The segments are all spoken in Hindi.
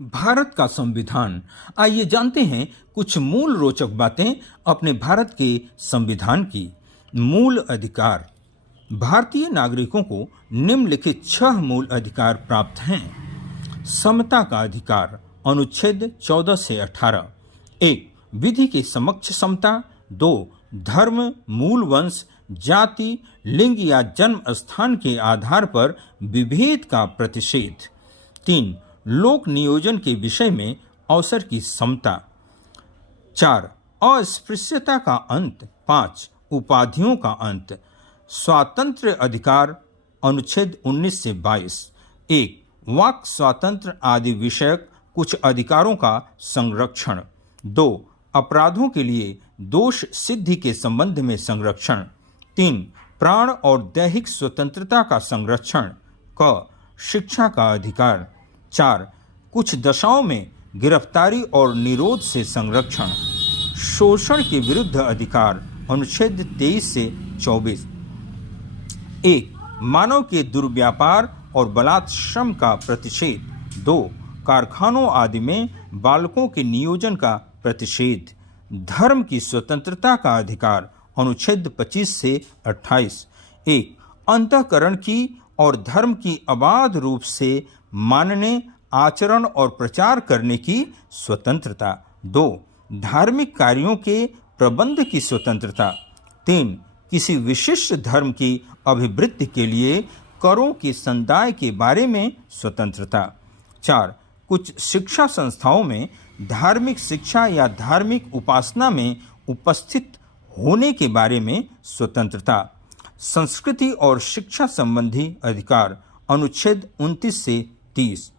भारत का संविधान। आइए जानते हैं कुछ मूल रोचक बातें अपने भारत के संविधान की। मूल अधिकार। भारतीय नागरिकों को निम्नलिखित 6 मूल अधिकार प्राप्त हैं। समता का अधिकार, अनुच्छेद 14 से 18। 1. विधि के समक्ष समता। 2. धर्म, मूल वंश, जाति, लिंग या जन्म स्थान के आधार पर विभेद का प्रतिषेध। 3. लोक नियोजन के विषय में अवसर की समता। 4. अस्पृश्यता का अंत। 5. उपाधियों का अंत। स्वातंत्र्य अधिकार, अनुच्छेद 19 से 22। 1. वाक स्वातंत्र्य आदि विषयक कुछ अधिकारों का संरक्षण। 2. अपराधों के लिए दोष सिद्धि के संबंध में संरक्षण। 3. प्राण और दैहिक स्वतंत्रता का संरक्षण। क. शिक्षा का अधिकार। 4. कुछ दशाओं में गिरफ्तारी और निरोध से संरक्षण। शोषण के विरुद्ध अधिकार, अनुच्छेद 23 से 24। 1. मानव के दुर्व्यापार और बलात्श्रम का प्रतिषेध। 2. कारखानों आदि में बालकों के नियोजन का प्रतिषेध। धर्म की स्वतंत्रता का अधिकार, अनुच्छेद 25 से 28। 1. अंतःकरण की और धर्म की अबाध रूप से मानने, आचरण और प्रचार करने की स्वतंत्रता। 2. धार्मिक कार्यों के प्रबंध की स्वतंत्रता। 3. किसी विशिष्ट धर्म की अभिवृद्धि के लिए करों के संदाय के बारे में स्वतंत्रता। 4. कुछ शिक्षा संस्थाओं में धार्मिक शिक्षा या धार्मिक उपासना में उपस्थित होने के बारे में स्वतंत्रता। संस्कृति और शिक्षा संबंधी अधिकार, अनुच्छेद 29 से 30।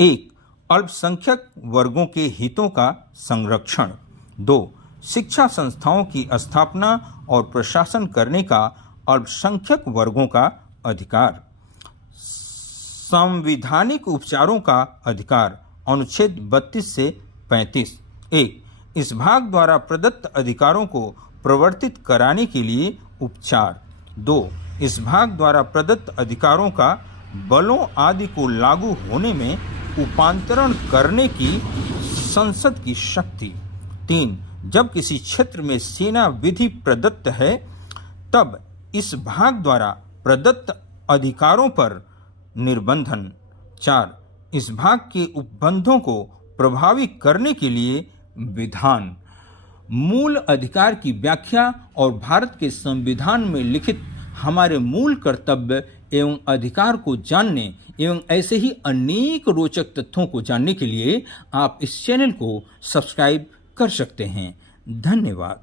1. अल्पसंख्यक वर्गों के हितों का संरक्षण। 2. शिक्षा संस्थाओं की स्थापना और प्रशासन करने का अल्पसंख्यक वर्गों का अधिकार। संवैधानिक उपचारों का अधिकार, अनुच्छेद 32 से 35। 1. इस भाग द्वारा प्रदत्त अधिकारों को प्रवर्तित कराने के लिए उपचार। 2. इस भाग द्वारा प्रदत्त अधिकारों का बलों आदि को लागू होने में उपांतरण करने की संसद की शक्ति। 3. जब किसी क्षेत्र में सेना विधि प्रदत्त है तब इस भाग द्वारा प्रदत्त अधिकारों पर निर्बंधन। 4. इस भाग के उपबंधों को प्रभावी करने के लिए विधान। मूल अधिकार की व्याख्या और भारत के संविधान में लिखित हमारे मूल कर्तव्य एवं अधिकार को जानने एवं ऐसे ही अनेक रोचक तथ्यों को जानने के लिए आप इस चैनल को सब्सक्राइब कर सकते हैं। धन्यवाद।